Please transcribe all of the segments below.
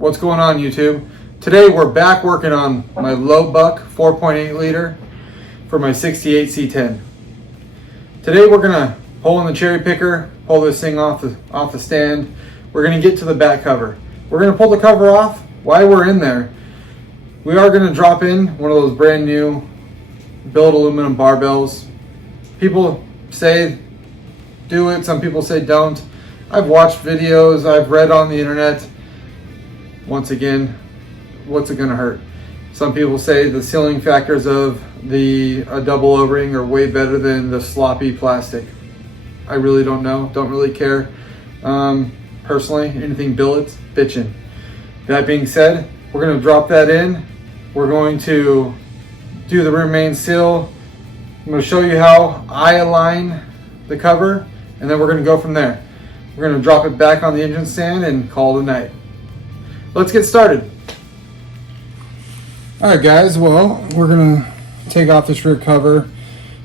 What's going on, YouTube? Today we're back working on my low buck 4.8 liter for my 68 C10. Today we're gonna pull in the cherry picker, pull this thing off the stand. We're gonna get to the back cover. We're gonna pull the cover off. While we're in there, we are gonna drop in one of those brand new billet aluminum barbells. People say do it, some people say don't. I've watched videos, I've read on the internet. Once again, what's it gonna hurt? Some people say the sealing factors of a double O-ring are way better than the sloppy plastic. I really don't know, don't really care. Personally, anything billets, bitchin'. That being said, we're gonna drop that in. We're going to do the remain seal. I'm gonna show you how I align the cover, and then we're gonna go from there. We're gonna drop it back on the engine stand and call it a night. Let's get started. All right, guys, well, we're gonna take off this rear cover.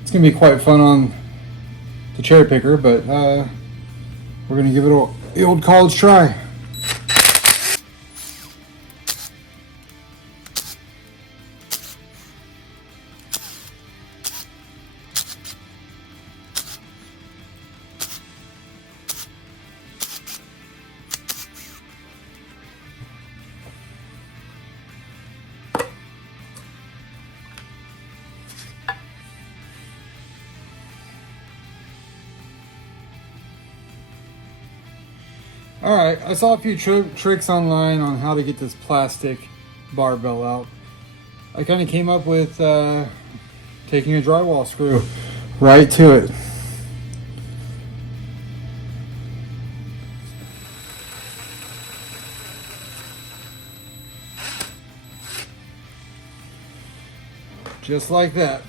It's gonna be quite fun on the cherry picker, but we're gonna give it the old college try. All right, I saw a few tricks online on how to get this plastic barbell out. I kind of came up with taking a drywall screw right to it. Just like that.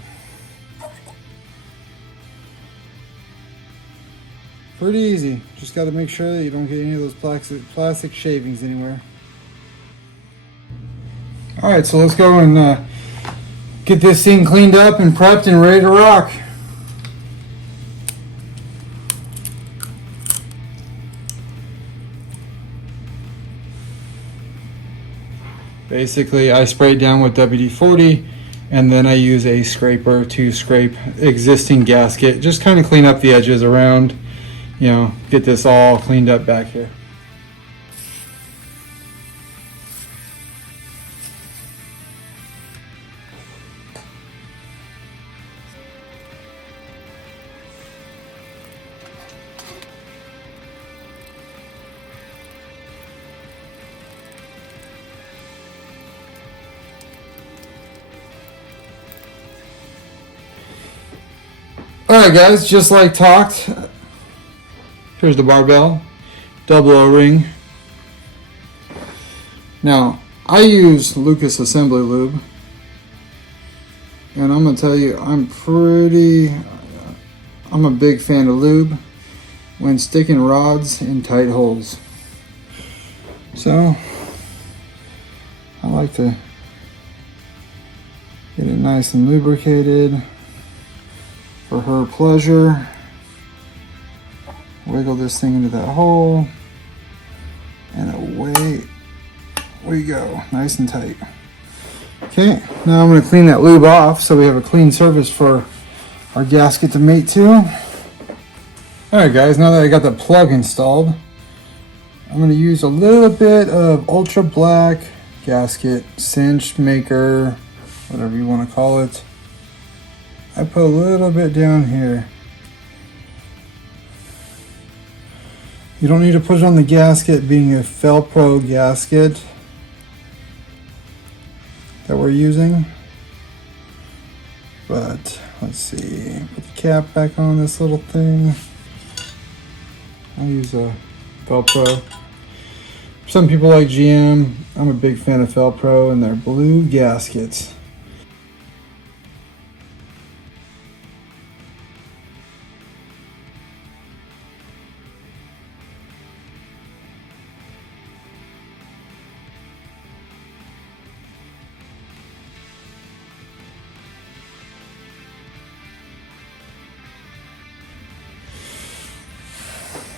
Pretty easy. Just got to make sure that you don't get any of those plastic shavings anywhere. All right, so let's go and get this thing cleaned up and prepped and ready to rock. Basically, I spray it down with WD-40, and then I use a scraper to scrape existing gasket. Just kind of clean up the edges around. You know, get this all cleaned up back here. All right, guys, just like talked. Here's the barbell, double O-ring. Now, I use Lucas Assembly Lube, and I'm gonna tell you, I'm a big fan of lube when sticking rods in tight holes. So, I like to get it nice and lubricated for her pleasure. Wiggle this thing into that hole, and away we go, nice and tight. Okay, now I'm going to clean that lube off so we have a clean surface for our gasket to mate to. All right, guys, now that I got the plug installed, I'm going to use a little bit of Ultra Black gasket cinch maker, whatever you want to call it. I put a little bit down here. You don't need to push on the gasket, being a Felpro gasket that we're using. But let's see, put the cap back on this little thing. I'll use a Felpro. Some people like GM. I'm a big fan of Felpro and their blue gaskets.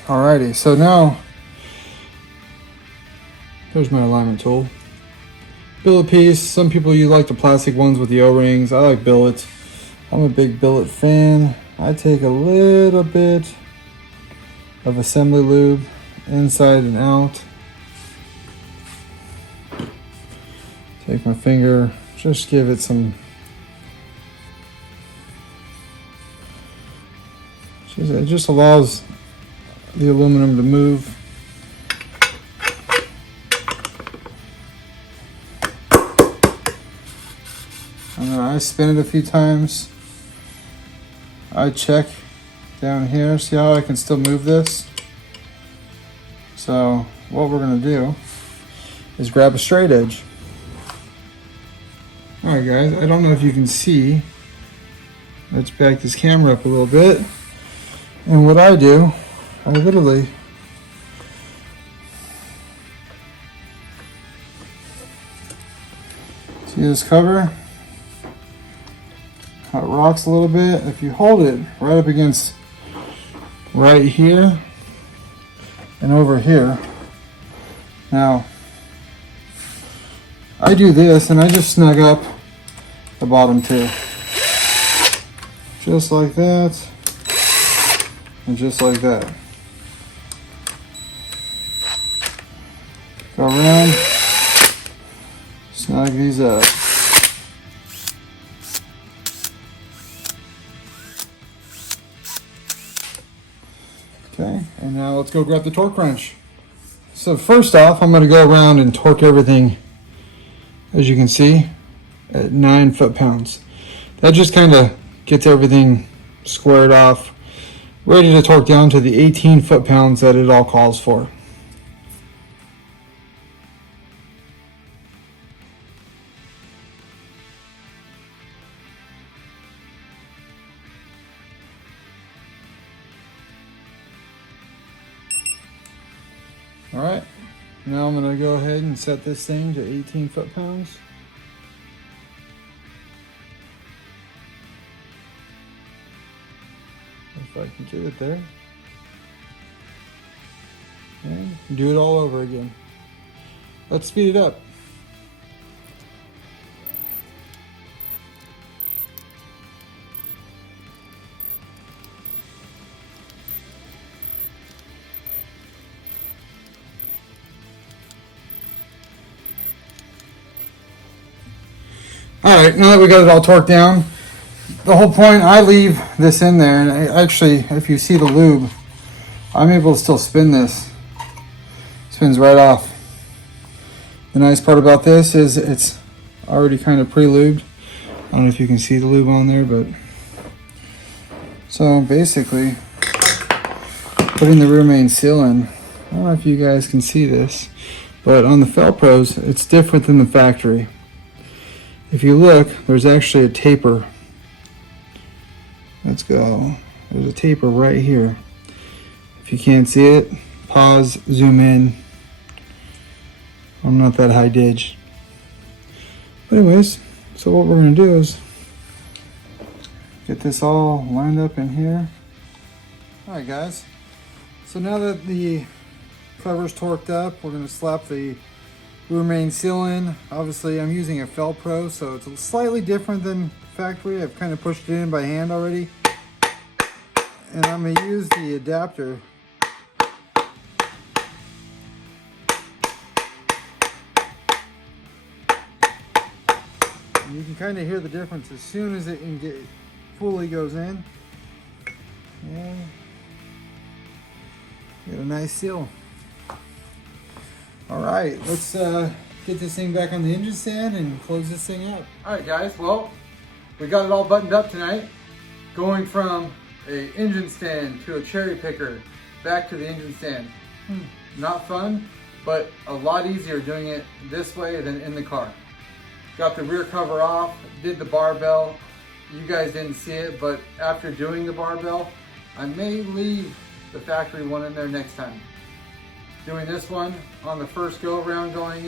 Alrighty, so now There's my alignment tool. Billet piece. Some people you like the plastic ones with the O-rings. I like billets. I'm a big billet fan. I take a little bit of assembly lube inside and out. Take my finger, just give it some, it just allows the aluminum to move. And then I spin it a few times. I check down here, see how I can still move this? So what we're gonna do is grab a straight edge. All right guys, I don't know if you can see. Let's back this camera up a little bit. And what I do, I literally see this cover? How it rocks a little bit. If you hold it right up against right here and over here. Now, I do this and I just snug up the bottom too. Just like that. And just like that. Go around, snug these up. Okay, and now let's go grab the torque wrench. So first off, I'm going to go around and torque everything, as you can see, at 9 foot-pounds. That just kind of gets everything squared off, ready to torque down to the 18 foot-pounds that it all calls for. All right, now I'm going to go ahead and set this thing to 18 foot-pounds. If I can get it there. And do it all over again. Let's speed it up. Alright, now that we got it all torqued down, the whole point, I leave this in there, and actually, if you see the lube, I'm able to still spin this. Spins right off. The nice part about this is it's already kind of pre-lubed. I don't know if you can see the lube on there, but... So basically, putting the rear main seal in, I don't know if you guys can see this, but on the Felpros, it's different than the factory. If you look, there's actually a taper. Let's go. There's a taper right here. If you can't see it, pause, zoom in. I'm not that high dig. But anyways, so what we're going to do is get this all lined up in here. Alright guys, so now that the cover's torqued up, we're going to slap the rear main seal in. Obviously I'm using a Felpro, so it's slightly different than factory. I've kind of pushed it in by hand already. And I'm going to use the adapter and you can kind of hear the difference as soon as it fully goes in. And get a nice seal. All right, let's get this thing back on the engine stand and close this thing up. All right, guys, well, we got it all buttoned up tonight. Going from a engine stand to a cherry picker, back to the engine stand. Not fun, but a lot easier doing it this way than in the car. Got the rear cover off, did the barbell. You guys didn't see it, but after doing the barbell, I may leave the factory one in there next time. Doing this one on the first go around going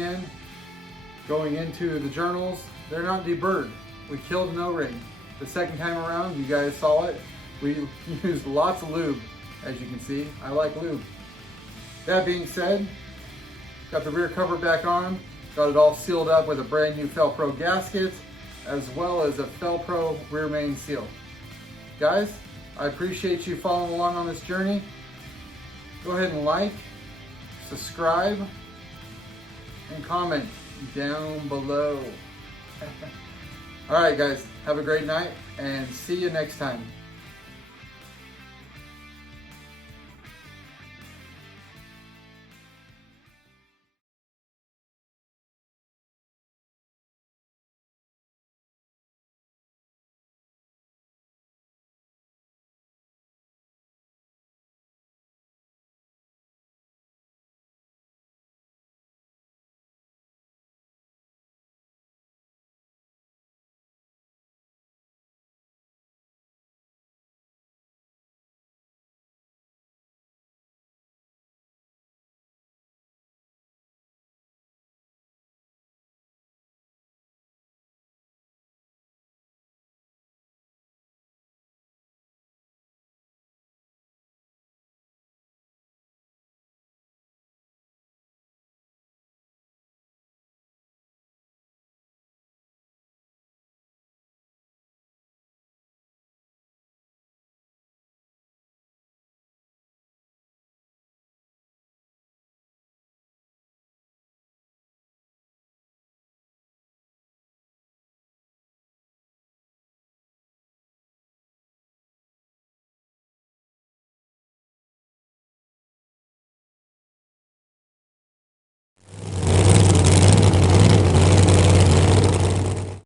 into the journals, they're not deburred. We killed an O-ring. The second time around, you guys saw it. We used lots of lube, as you can see. I like lube. That being said, Got the rear cover back on. Got it all sealed up with a brand new Fel-Pro gasket, as well as a Fel-Pro rear main seal. Guys, I appreciate you following along on this journey. Go ahead and like, subscribe, and comment down below. All right, guys, have a great night and see you next time.